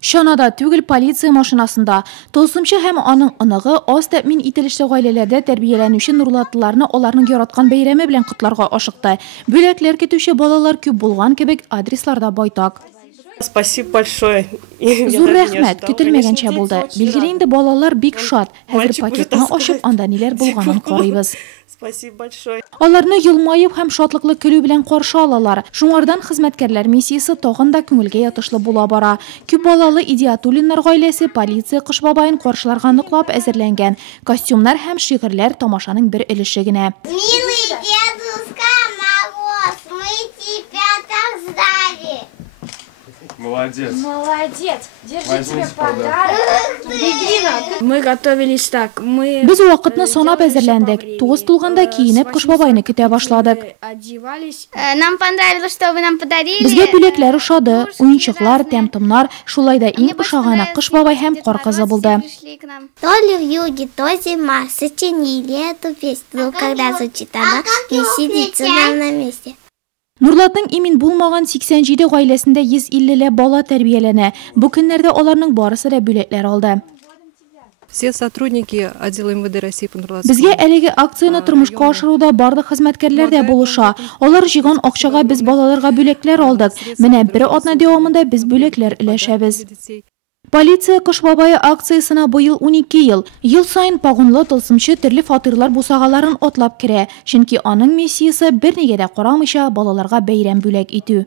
Шанада түгел полиция машинасында тылсымчы һәм аның ыныгы аз тәэмин ителешле гаиләләрдә тәрбияләнүче Нурлатлыларны аларның яраткан бәйрәме белән котларга ашыкты. Бүләкләр көтүче балалар күп булган кебек адресларда байтак. Спасибо большое. Зур рәхмәт, көтелмәгәнчә булды. Билгеле инде балалар бик шат. Хәзер пакетны ачып анда ниләр булганын карыйбыз. Спасибо большое. Аларны елмаеп һәм шатлыклы көлү белән каршы алалар. Шуңардан хезмәткәрләр миссиясе тагын да күңелгә ятышлы була бара. Күп балалы Идиатуллиннар гаиләсе полиция Кыш бабайын каршыларга ныклап әзерләнгән. Костюмнар һәм шигырьләр тамашаның бер өлеше генә. Милый Дедушка Мороз, мы тебя так ждали. Молодец. Молодец. Держи Возьмите тебе подарок. Мы готовились так. Без вакытны санап әзерләндек. 9 тулганда киенеп Кыш бабайны көтә башладык. Одевались. Нам понравилось, что вы нам подарили. Безгә бүләкләр ошады, уенчыклар, тәмтомнар, шулай да иң ошаганы Кыш бабай һәм кар кызы булды. То ли в юге, то зима, сочинили эту песню, когда звучит она, не сидится нам на месте. Нурлатның имин булмаган 87 гаиләсендә 150 бала тәрбияләнә. Бу көннәрдә аларның барысы да бүләкләр алды. Все сотрудники отдела МВД России по Нурлатскому. Безгә әлеге акцияны тормышка ашыруда барлык хезмәткәрләр дә булыша. Алар җыйган акчага без балаларга бүләкләр алдык. Менә бер атна дәвамында без бүләкләр өләшәбез. Полиция Кыш бабайы акциясына быел 12 ел. Ел сайын пагынлы тылсымчы төрле фатирлар бусагаларын атлап керә. Чөнки аның миссиясе бернигә дә карамыйча балаларга бәйрәм бүләк итү.